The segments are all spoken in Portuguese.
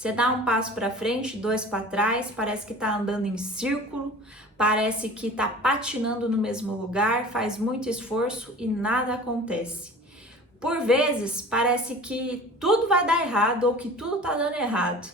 Você dá um passo para frente, dois para trás, parece que está andando em círculo, parece que está patinando no mesmo lugar, faz muito esforço e nada acontece. Por vezes, parece que tudo vai dar errado ou que tudo está dando errado.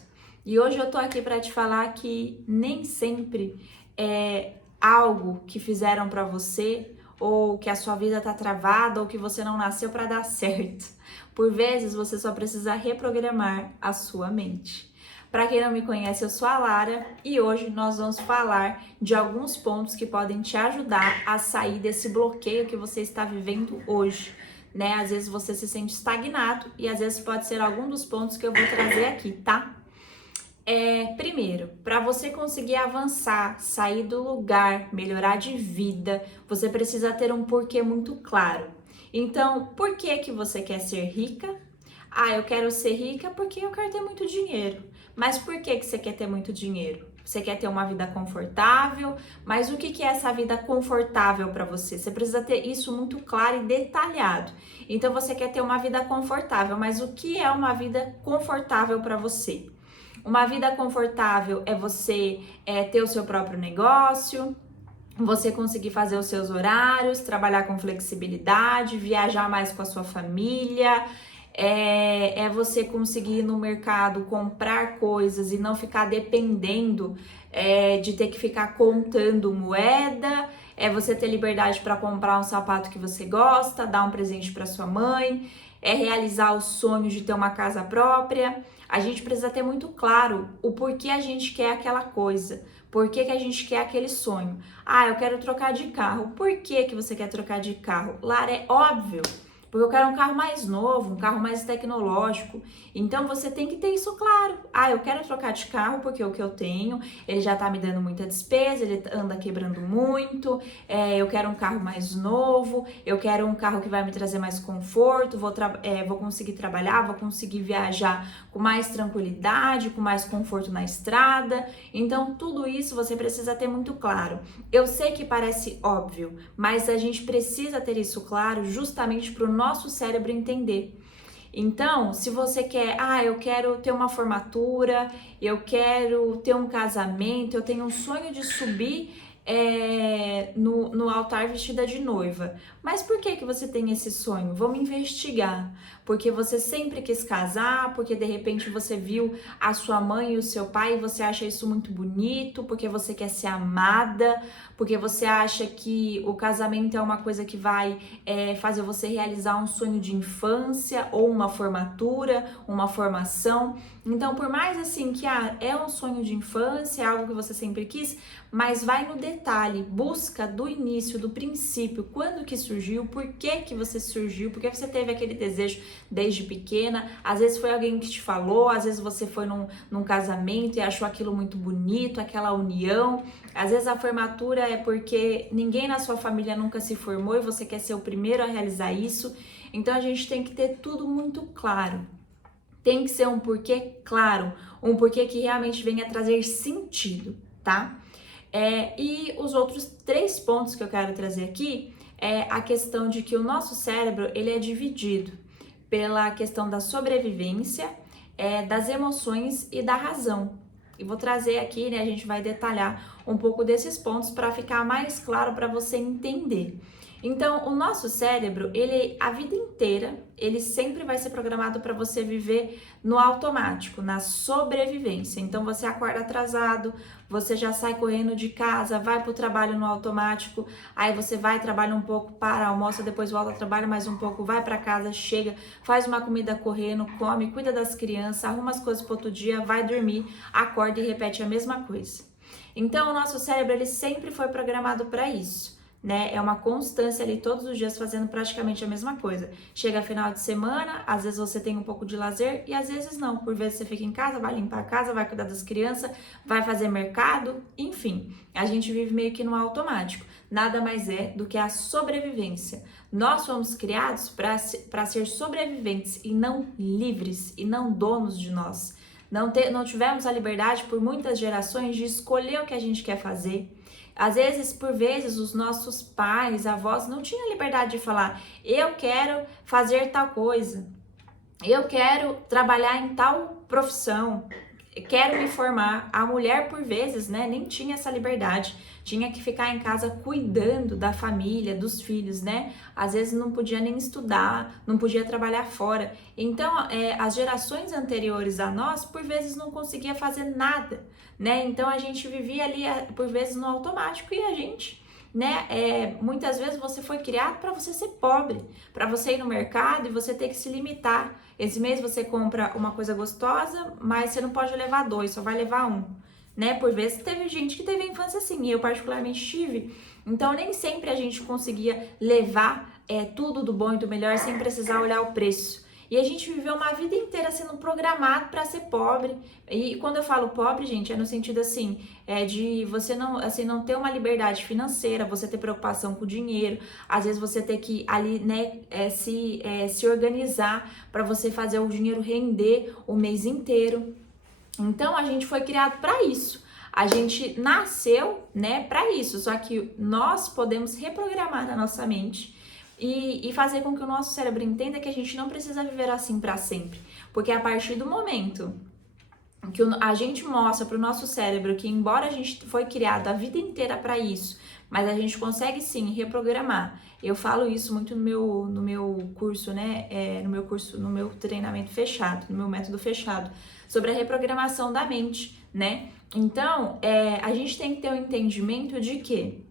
E hoje eu tô aqui para te falar que nem sempre é algo que fizeram para você ou que a sua vida tá travada ou que você não nasceu para dar certo. Por vezes você só precisa reprogramar a sua mente. Para quem não me conhece, eu sou a Lara e hoje nós vamos falar de alguns pontos que podem te ajudar a sair desse bloqueio que você está vivendo hoje, né? Às vezes você se sente estagnado e às vezes pode ser algum dos pontos que eu vou trazer aqui, tá? Primeiro, para você conseguir avançar, sair do lugar, melhorar de vida, você precisa ter um porquê muito claro. Então, por que que você quer ser rica? Ah, eu quero ser rica porque eu quero ter muito dinheiro. Mas por que que você quer ter muito dinheiro? Você quer ter uma vida confortável, mas o que que é essa vida confortável para você? Você precisa ter isso muito claro e detalhado. Então, você quer ter uma vida confortável, mas o que é uma vida confortável para você? Uma vida confortável é você ter o seu próprio negócio, você conseguir fazer os seus horários, trabalhar com flexibilidade, viajar mais com a sua família, você conseguir ir no mercado comprar coisas e não ficar dependendo de ter que ficar contando moeda, é você ter liberdade para comprar um sapato que você gosta, dar um presente para sua mãe, é realizar o sonho de ter uma casa própria. A gente precisa ter muito claro o porquê a gente quer aquela coisa, por que que a gente quer aquele sonho. Ah, eu quero trocar de carro. Por que que você quer trocar de carro? Lara, é óbvio. Porque eu quero um carro mais novo, um carro mais tecnológico. Então você tem que ter isso claro. Ah, eu quero trocar de carro porque o que eu tenho, ele já tá me dando muita despesa, ele anda quebrando muito. Eu quero um carro mais novo, eu quero um carro que vai me trazer mais conforto, vou conseguir trabalhar, vou conseguir viajar com mais tranquilidade, com mais conforto na estrada. Então tudo isso você precisa ter muito claro. Eu sei que parece óbvio, mas a gente precisa ter isso claro justamente para o nosso cérebro entender. Então, se você quer, eu quero ter uma formatura, eu quero ter um casamento, eu tenho um sonho de subir no altar vestida de noiva. Mas por que que você tem esse sonho? Vamos investigar. Porque você sempre quis casar, porque de repente você viu a sua mãe e o seu pai e você acha isso muito bonito, porque você quer ser amada, porque você acha que o casamento é uma coisa que vai fazer você realizar um sonho de infância ou uma formatura, uma formação. Então, por mais assim que é um sonho de infância, é algo que você sempre quis, mas vai no detalhe, busca do início, do princípio, quando que surgiu, por que que você surgiu, por que você teve aquele desejo desde pequena. Às vezes foi alguém que te falou, às vezes você foi num casamento e achou aquilo muito bonito, aquela união. Às vezes a formatura é porque ninguém na sua família nunca se formou e você quer ser o primeiro a realizar isso. Então a gente tem que ter tudo muito claro. Tem que ser um porquê claro, um porquê que realmente venha trazer sentido, tá? E os outros 3 pontos que eu quero trazer aqui é a questão de que o nosso cérebro ele é dividido pela questão da sobrevivência, das emoções e da razão. E vou trazer aqui, né, a gente vai detalhar um pouco desses pontos para ficar mais claro para você entender. Então, o nosso cérebro, ele a vida inteira, ele sempre vai ser programado para você viver no automático, na sobrevivência. Então, você acorda atrasado, você já sai correndo de casa, vai para o trabalho no automático, aí você vai, trabalha um pouco, para, almoça, depois volta, trabalha mais um pouco, vai para casa, chega, faz uma comida correndo, come, cuida das crianças, arruma as coisas para outro dia, vai dormir, acorda e repete a mesma coisa. Então, o nosso cérebro, ele sempre foi programado para isso. Né? É uma constância ali todos os dias fazendo praticamente a mesma coisa. Chega final de semana, às vezes você tem um pouco de lazer e às vezes não. Por vezes você fica em casa, vai limpar a casa, vai cuidar das crianças, vai fazer mercado, enfim. A gente vive meio que no automático. Nada mais é do que a sobrevivência. Nós fomos criados para ser sobreviventes e não livres e não donos de nós. Não tivemos a liberdade por muitas gerações de escolher o que a gente quer fazer. Às vezes, por vezes, os nossos pais, avós não tinham liberdade de falar: eu quero fazer tal coisa, eu quero trabalhar em tal profissão. quero me formar. A mulher, por vezes, né, nem tinha essa liberdade, tinha que ficar em casa cuidando da família, dos filhos, né? Às vezes não podia nem estudar, não podia trabalhar fora. Então, as gerações anteriores a nós, por vezes, não conseguia fazer nada, né? Então, a gente vivia ali, por vezes, no automático e a gente, né? Muitas vezes você foi criado para você ser pobre, para você ir no mercado e você ter que se limitar. Esse mês você compra uma coisa gostosa, mas você não pode levar 2, só vai levar 1, né? Por vezes teve gente que teve a infância assim, e eu particularmente tive. Então nem sempre a gente conseguia levar tudo do bom e do melhor sem precisar olhar o preço. E a gente viveu uma vida inteira sendo programado para ser pobre. E quando eu falo pobre, gente, é no sentido assim, de você não, assim, não ter uma liberdade financeira, você ter preocupação com o dinheiro, às vezes você ter que ali, né, se organizar para você fazer o dinheiro render o mês inteiro. Então a gente foi criado para isso. A gente nasceu, né, para isso. Só que nós podemos reprogramar a nossa mente e fazer com que o nosso cérebro entenda que a gente não precisa viver assim para sempre. Porque a partir do momento que a gente mostra para o nosso cérebro que, embora a gente foi criado a vida inteira para isso, mas a gente consegue sim reprogramar. Eu falo isso muito no meu curso, né? No meu treinamento fechado, no meu método fechado, sobre a reprogramação da mente, né? Então, a gente tem que ter um entendimento de que,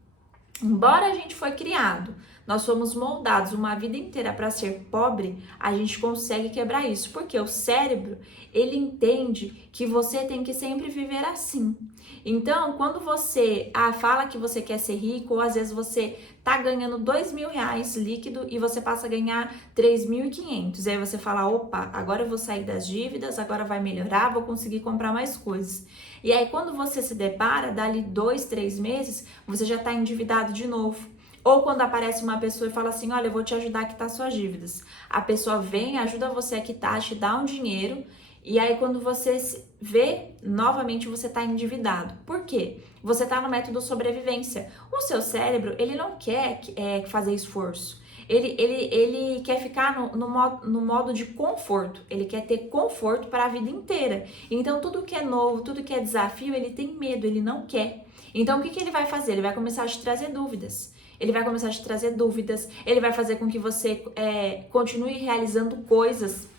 embora a gente foi criado, nós fomos moldados uma vida inteira para ser pobre, a gente consegue quebrar isso, porque o cérebro, ele entende que você tem que sempre viver assim. Então, quando você fala que você quer ser rico, ou às vezes você tá ganhando R$2.000 líquido e você passa a ganhar 3.500, aí você fala, opa, agora eu vou sair das dívidas, agora vai melhorar, vou conseguir comprar mais coisas. E aí, quando você se depara, dali 2, 3 meses, você já tá endividado de novo. Ou quando aparece uma pessoa e fala assim, olha, eu vou te ajudar a quitar suas dívidas. A pessoa vem, ajuda você a quitar, te dá um dinheiro, e aí quando você vê, novamente você está endividado. Por quê? Você está no método sobrevivência. O seu cérebro, ele não quer fazer esforço. Ele quer ficar no modo de conforto. Ele quer ter conforto para a vida inteira. Então, tudo que é novo, tudo que é desafio, ele tem medo, ele não quer. Então, o que ele vai fazer? Ele vai começar a te trazer dúvidas. Ele vai começar a te trazer dúvidas, ele vai fazer com que você continue realizando coisas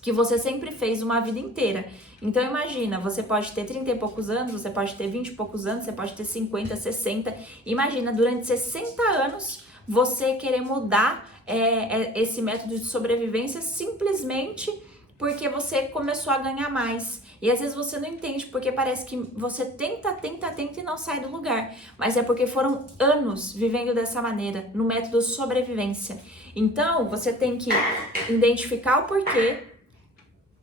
que você sempre fez uma vida inteira. Então imagina, você pode ter 30 e poucos anos, você pode ter 20 e poucos anos, você pode ter 50, 60. Imagina, durante 60 anos, você querer mudar esse método de sobrevivência simplesmente porque você começou a ganhar mais. E às vezes você não entende, porque parece que você tenta e não sai do lugar. Mas é porque foram anos vivendo dessa maneira, no método sobrevivência. Então, você tem que identificar o porquê,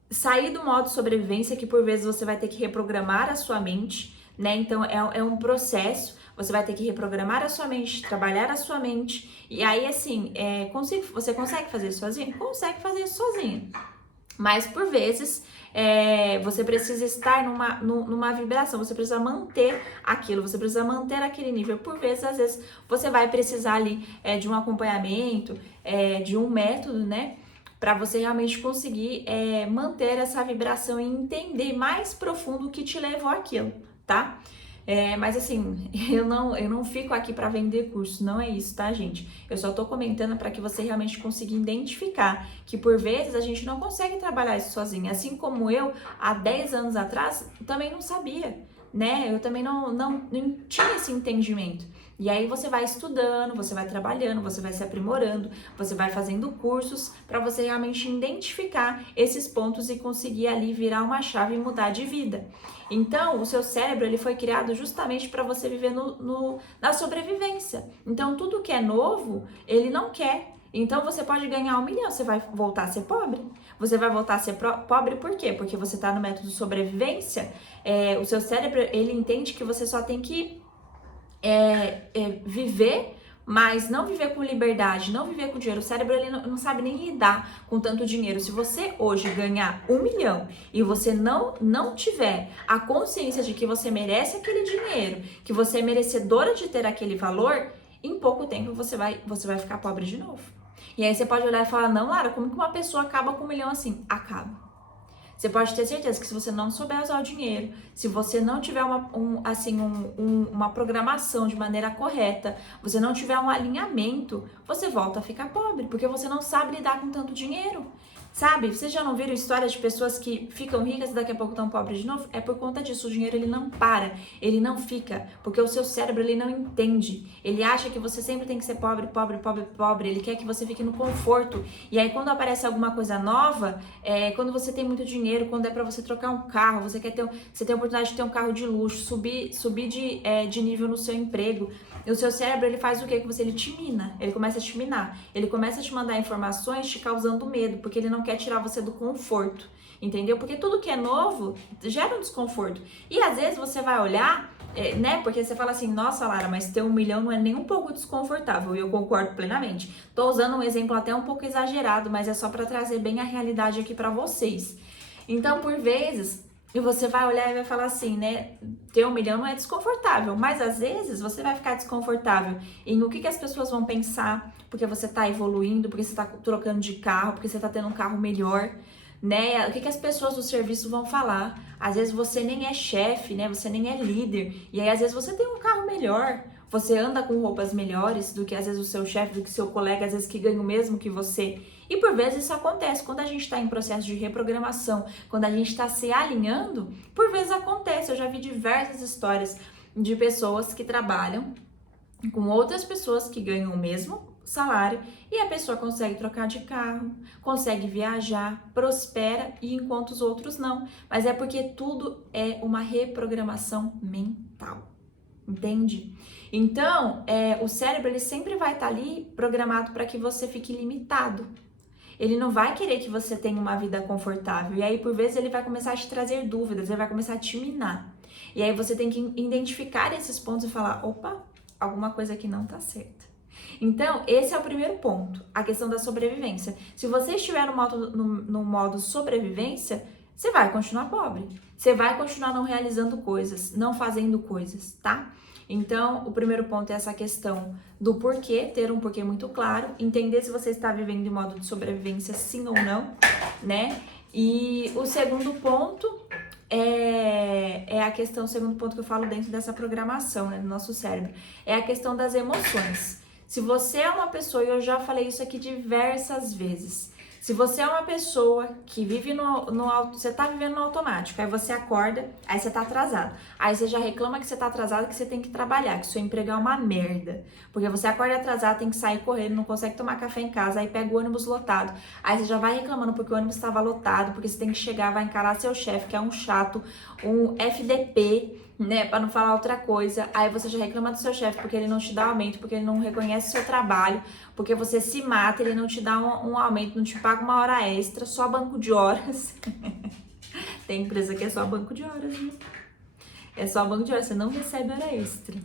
sair do modo sobrevivência, que por vezes você vai ter que reprogramar a sua mente, né? Então, é um processo. Você vai ter que reprogramar a sua mente, trabalhar a sua mente. E aí, assim, você consegue fazer isso sozinho? Consegue fazer isso sozinho. Mas, por vezes, você precisa estar numa vibração, você precisa manter aquilo, você precisa manter aquele nível. Por vezes, às vezes, você vai precisar ali de um acompanhamento, de um método, né? Para você realmente conseguir manter essa vibração e entender mais profundo o que te levou àquilo, tá? Mas assim, eu não fico aqui para vender curso, não é isso, tá, gente? Eu só tô comentando para que você realmente consiga identificar que por vezes a gente não consegue trabalhar isso sozinha. Assim como eu, há 10 anos atrás, também não sabia, né? Eu também não tinha esse entendimento. E aí você vai estudando, você vai trabalhando, você vai se aprimorando, você vai fazendo cursos para você realmente identificar esses pontos e conseguir ali virar uma chave e mudar de vida. Então, o seu cérebro ele foi criado justamente para você viver na sobrevivência. Então, tudo que é novo, ele não quer. Então, você pode ganhar 1 milhão, você vai voltar a ser pobre. Você vai voltar a ser pobre por quê? Porque você está no método sobrevivência. O seu cérebro, ele entende que você só tem que viver, mas não viver com liberdade, não viver com dinheiro. O cérebro ele não sabe nem lidar com tanto dinheiro. Se você hoje ganhar 1 milhão e você não tiver a consciência de que você merece aquele dinheiro, que você é merecedora de ter aquele valor, em pouco tempo você vai ficar pobre de novo. E aí você pode olhar e falar, não, Lara, como que uma pessoa acaba com 1 milhão assim? Acaba. Você pode ter certeza que se você não souber usar o dinheiro, se você não tiver uma programação de maneira correta, você não tiver um alinhamento, você volta a ficar pobre, porque você não sabe lidar com tanto dinheiro. Sabe, vocês já não viram histórias de pessoas que ficam ricas e daqui a pouco estão pobres de novo? É por conta disso, o dinheiro ele não para, ele não fica, porque o seu cérebro ele não entende, ele acha que você sempre tem que ser pobre, pobre, pobre, pobre, ele quer que você fique no conforto, e aí quando aparece alguma coisa nova, quando você tem muito dinheiro, quando é pra você trocar um carro, você tem a oportunidade de ter um carro de luxo, subir de nível no seu emprego, e o seu cérebro, ele faz o quê com você? Ele te mina, ele começa a te minar, ele começa a te mandar informações te causando medo, porque ele não quer tirar você do conforto, entendeu? Porque tudo que é novo gera um desconforto, e às vezes você vai olhar, né, porque você fala assim, nossa Lara, mas ter 1 milhão não é nem um pouco desconfortável, e eu concordo plenamente. Tô usando um exemplo até um pouco exagerado, mas é só para trazer bem a realidade aqui para vocês. Então, por vezes... E você vai olhar e vai falar assim, né? Ter 1 milhão não é desconfortável, mas às vezes você vai ficar desconfortável em o que as pessoas vão pensar, porque você tá evoluindo, porque você tá trocando de carro, porque você tá tendo um carro melhor, né? O que as pessoas do serviço vão falar. Às vezes você nem é chefe, né? Você nem é líder, e aí às vezes você tem um carro melhor, você anda com roupas melhores do que às vezes o seu chefe, do que seu colega, às vezes que ganha o mesmo que você. E por vezes isso acontece, quando a gente está em processo de reprogramação, quando a gente está se alinhando, por vezes acontece. Eu já vi diversas histórias de pessoas que trabalham com outras pessoas que ganham o mesmo salário e a pessoa consegue trocar de carro, consegue viajar, prospera, e enquanto os outros não. Mas é porque tudo é uma reprogramação mental, entende? Então, o cérebro ele sempre vai estar ali programado para que você fique limitado. Ele não vai querer que você tenha uma vida confortável. E aí, por vezes, ele vai começar a te trazer dúvidas, ele vai começar a te minar. E aí você tem que identificar esses pontos e falar, opa, alguma coisa aqui não tá certa. Então, esse é o primeiro ponto, a questão da sobrevivência. Se você estiver no modo sobrevivência, você vai continuar pobre. Você vai continuar não realizando coisas, não fazendo coisas, tá? Então, o primeiro ponto é essa questão do porquê, ter um porquê muito claro, entender se você está vivendo em modo de sobrevivência sim ou não, né? E o segundo ponto é a questão, o segundo ponto que eu falo dentro dessa programação, né, do nosso cérebro, é a questão das emoções. Se você é uma pessoa, e eu já falei isso aqui diversas vezes, se você é uma pessoa que vive você tá vivendo no automático, aí você acorda, aí você tá atrasado, aí você já reclama que você tá atrasado, que você tem que trabalhar, que seu emprego é uma merda, porque você acorda atrasado, tem que sair correndo, não consegue tomar café em casa, aí pega o ônibus lotado, aí você já vai reclamando porque o ônibus estava lotado, porque você tem que chegar, vai encarar seu chefe, que é um chato, um FDP, né, para não falar outra coisa, aí você já reclama do seu chefe porque ele não te dá aumento, porque ele não reconhece o seu trabalho, porque você se mata, ele não te dá um aumento, não te paga uma hora extra, só banco de horas. Tem empresa que é só banco de horas, viu? É só banco de horas, você não recebe hora extra.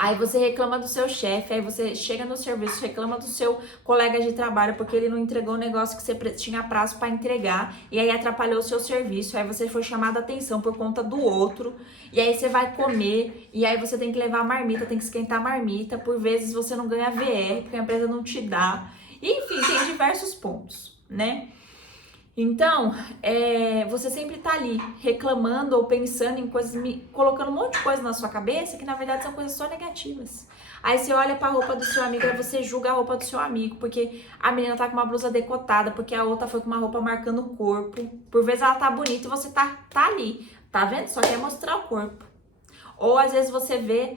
Aí você reclama do seu chefe, aí você chega no serviço, reclama do seu colega de trabalho porque ele não entregou o negócio que você tinha prazo para entregar, e aí atrapalhou o seu serviço, aí você foi chamada a atenção por conta do outro, e aí você vai comer, e aí você tem que levar a marmita, tem que esquentar a marmita, por vezes você não ganha VR, porque a empresa não te dá, enfim, tem diversos pontos, né? Então, você sempre tá ali reclamando ou pensando em coisas, colocando um monte de coisa na sua cabeça que na verdade são coisas só negativas. Aí você olha pra roupa do seu amigo e você julga a roupa do seu amigo, porque a menina tá com uma blusa decotada, porque a outra foi com uma roupa marcando o corpo. Por vezes ela tá bonita e você tá ali, tá vendo? Só quer mostrar o corpo. Ou às vezes você vê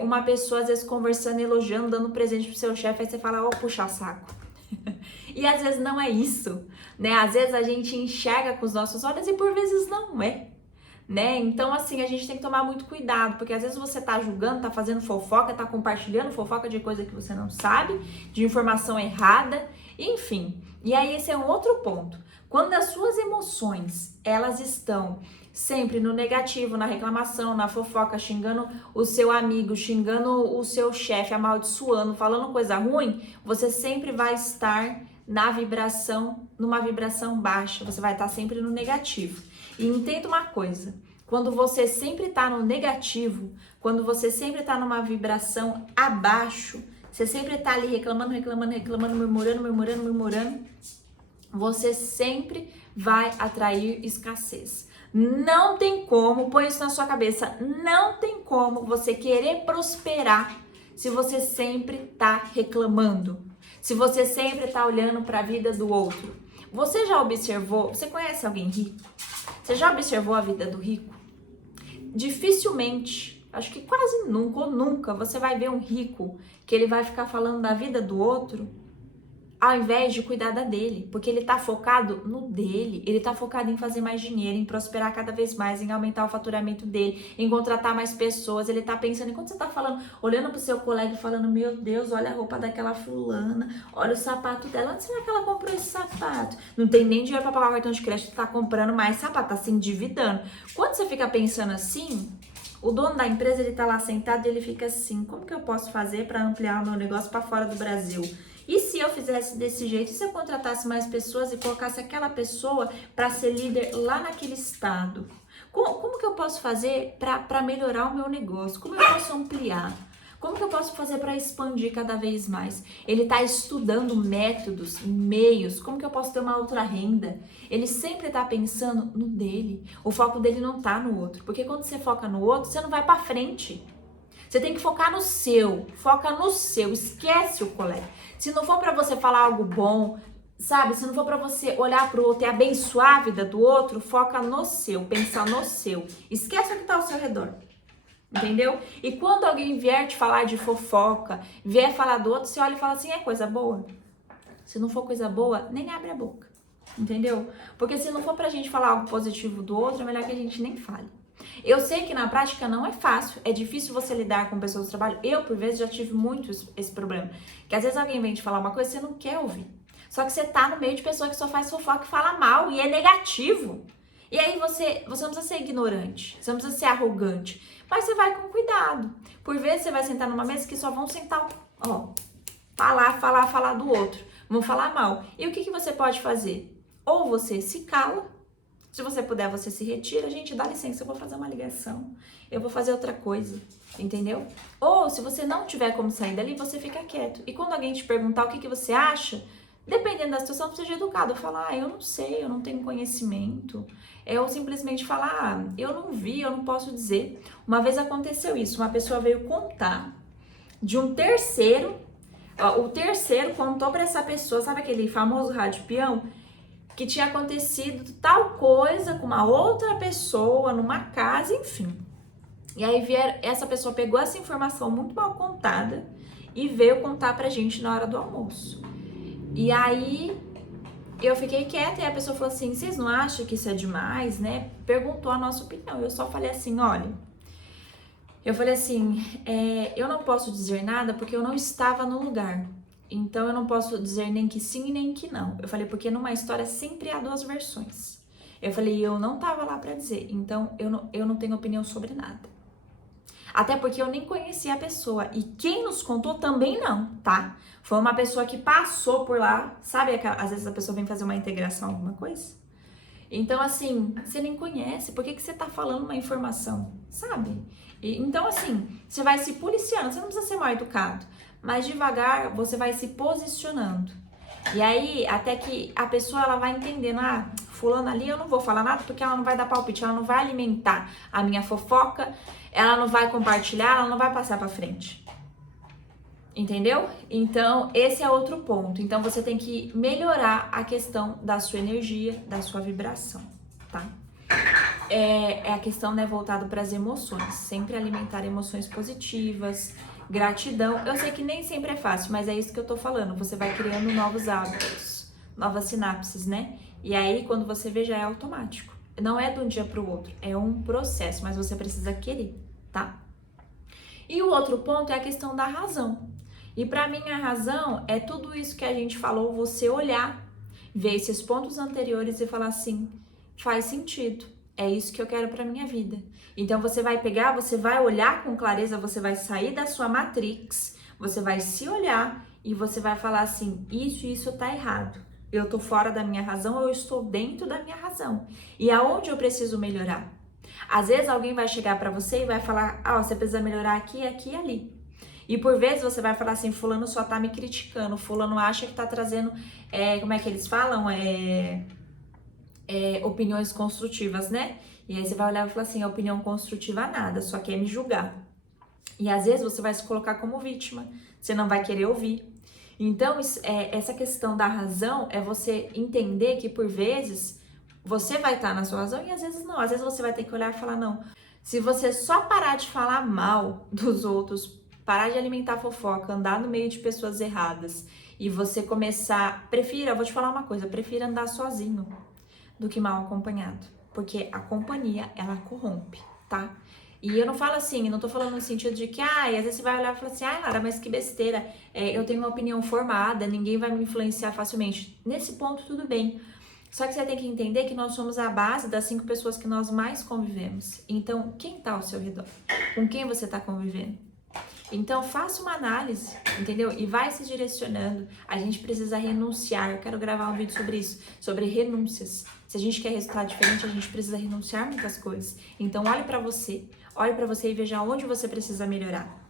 uma pessoa às vezes conversando, elogiando, dando presente pro seu chefe, aí você fala, puxa saco. E às vezes não é isso, né? Às vezes a gente enxerga com os nossos olhos e por vezes não é, né? Então assim, a gente tem que tomar muito cuidado, porque às vezes você tá julgando, tá fazendo fofoca, tá compartilhando fofoca de coisa que você não sabe, de informação errada, enfim. E aí esse é um outro ponto. Quando as suas emoções, elas estão sempre no negativo, na reclamação, na fofoca, xingando o seu amigo, xingando o seu chefe, amaldiçoando, falando coisa ruim, você sempre vai estar numa vibração baixa, você vai estar sempre no negativo. E entenda uma coisa, quando você sempre está no negativo, quando você sempre está numa vibração abaixo, você sempre está ali reclamando, murmurando, você sempre vai atrair escassez. Não tem como, põe isso na sua cabeça, não tem como você querer prosperar se você sempre tá reclamando, se você sempre tá olhando para a vida do outro. Você já observou, você conhece alguém rico? Você já observou a vida do rico? Dificilmente, acho que quase nunca ou nunca você vai ver um rico que ele vai ficar falando da vida do outro ao invés de cuidar da dele, porque ele tá focado no dele, ele tá focado em fazer mais dinheiro, em prosperar cada vez mais, em aumentar o faturamento dele, em contratar mais pessoas, ele tá pensando, enquanto você tá falando, olhando pro seu colega e falando, meu Deus, olha a roupa daquela fulana, olha o sapato dela, onde será que ela comprou esse sapato? Não tem nem dinheiro pra pagar o cartão de crédito, tá comprando mais sapato, tá se endividando. Quando você fica pensando assim, o dono da empresa, ele tá lá sentado e ele fica assim, como que eu posso fazer para ampliar o meu negócio para fora do Brasil? E se eu fizesse desse jeito, e se eu contratasse mais pessoas e colocasse aquela pessoa para ser líder lá naquele estado? Como que eu posso fazer para melhorar o meu negócio? Como eu posso ampliar? Como que eu posso fazer para expandir cada vez mais? Ele está estudando métodos, meios, como que eu posso ter uma outra renda? Ele sempre está pensando no dele. O foco dele não está no outro, porque quando você foca no outro, você não vai para frente. Você tem que focar no seu, foca no seu, esquece o colega. Se não for para você falar algo bom, sabe? Se não for para você olhar para o outro e abençoar a vida do outro, foca no seu, pensa no seu. Esquece o que está ao seu redor. Entendeu? E quando alguém vier te falar de fofoca, vier falar do outro, você olha e fala assim, é coisa boa? Se não for coisa boa, nem abre a boca. Entendeu? Porque se não for pra gente falar algo positivo do outro, é melhor que a gente nem fale. Eu sei que na prática não é fácil, é difícil você lidar com pessoas do trabalho. Eu, por vezes, já tive muito esse problema. Que às vezes alguém vem te falar uma coisa e você não quer ouvir. Só que você tá no meio de pessoa que só faz fofoca e fala mal, e é negativo. E aí você não precisa ser ignorante, você não precisa ser arrogante, mas você vai com cuidado. Por vezes você vai sentar numa mesa que só vão sentar, ó, falar do outro, vão falar mal. E o que você pode fazer? Ou você se cala, se você puder, você se retira. Gente, dá licença, eu vou fazer uma ligação, eu vou fazer outra coisa, entendeu? Ou se você não tiver como sair dali, você fica quieto. E quando alguém te perguntar o que você acha, dependendo da situação, seja educado, falar, eu não sei, eu não tenho conhecimento. Ou simplesmente falar, eu não vi, eu não posso dizer. Uma vez aconteceu isso, uma pessoa veio contar de um terceiro, o terceiro contou para essa pessoa, sabe aquele famoso rádio peão? Que tinha acontecido tal coisa com uma outra pessoa, numa casa, enfim. E aí essa pessoa pegou essa informação muito mal contada e veio contar pra gente na hora do almoço. E aí eu fiquei quieta e a pessoa falou assim, vocês não acham que isso é demais, né? Perguntou a nossa opinião. Eu só falei assim, olha, eu não posso dizer nada porque eu não estava no lugar. Então eu não posso dizer nem que sim nem que não. Eu falei, porque numa história sempre há duas versões. Eu falei, eu não tava lá pra dizer, então eu não tenho opinião sobre nada. Até porque eu nem conhecia a pessoa. E quem nos contou também não, tá? Foi uma pessoa que passou por lá. Sabe, às vezes a pessoa vem fazer uma integração, alguma coisa? Então, assim, você nem conhece. Por que você tá falando uma informação? Sabe? Então, assim, você vai se policiando. Você não precisa ser mal educado. Mas devagar, você vai se posicionando. E aí, até que a pessoa, ela vai entendendo, fulano ali, eu não vou falar nada porque ela não vai dar palpite, ela não vai alimentar a minha fofoca, ela não vai compartilhar, ela não vai passar pra frente. Entendeu? Então, esse é outro ponto. Então, você tem que melhorar a questão da sua energia, da sua vibração, tá? É a questão, né, voltada para as emoções. Sempre alimentar emoções positivas, gratidão. Eu sei que nem sempre é fácil, mas é isso que eu tô falando. Você vai criando novos hábitos, novas sinapses, né? E aí, quando você vê, já é automático. Não é de um dia pro outro, é um processo, mas você precisa querer, tá? E o outro ponto é a questão da razão. E para mim, a razão é tudo isso que a gente falou, você olhar, ver esses pontos anteriores e falar assim, faz sentido. É isso que eu quero para minha vida. Então você vai pegar, você vai olhar com clareza, você vai sair da sua matrix, você vai se olhar e você vai falar assim, isso tá errado. Eu tô fora da minha razão, eu estou dentro da minha razão. E aonde eu preciso melhorar? Às vezes alguém vai chegar para você e vai falar, você precisa melhorar aqui, aqui e ali. E por vezes você vai falar assim, fulano só tá me criticando, fulano acha que tá trazendo, como é que eles falam? Opiniões construtivas, né? E aí você vai olhar e falar assim, a opinião construtiva nada, só quer me julgar. E às vezes você vai se colocar como vítima, você não vai querer ouvir. Então, essa questão da razão é você entender que por vezes você vai estar na sua razão e às vezes não. Às vezes você vai ter que olhar e falar, não. Se você só parar de falar mal dos outros, parar de alimentar fofoca, andar no meio de pessoas erradas e você começar... eu vou te falar uma coisa, prefira andar sozinho do que mal acompanhado. Porque a companhia, ela corrompe, tá? E eu não falo assim, não tô falando no sentido de que, às vezes você vai olhar e falar assim, Lara, mas que besteira, eu tenho uma opinião formada, ninguém vai me influenciar facilmente. Nesse ponto, tudo bem. Só que você tem que entender que nós somos a base das 5 pessoas que nós mais convivemos. Então, quem tá ao seu redor? Com quem você tá convivendo? Então, faça uma análise, entendeu? E vai se direcionando. A gente precisa renunciar. Eu quero gravar um vídeo sobre isso, sobre renúncias. Se a gente quer resultado diferente, a gente precisa renunciar muitas coisas. Então, olhe pra você e veja onde você precisa melhorar.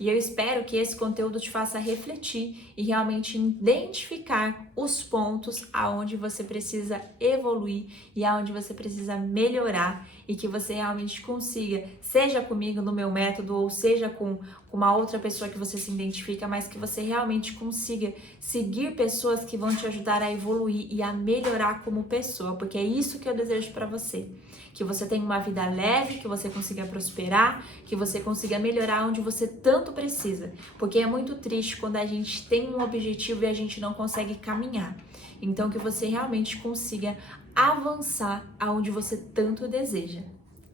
E eu espero que esse conteúdo te faça refletir e realmente identificar os pontos aonde você precisa evoluir e aonde você precisa melhorar e que você realmente consiga, seja comigo no meu método ou seja com uma outra pessoa que você se identifica, mas que você realmente consiga seguir pessoas que vão te ajudar a evoluir e a melhorar como pessoa, porque é isso que eu desejo para você. Que você tenha uma vida leve, que você consiga prosperar, que você consiga melhorar onde você tanto precisa. Porque é muito triste quando a gente tem um objetivo e a gente não consegue caminhar. Então, que você realmente consiga avançar aonde você tanto deseja.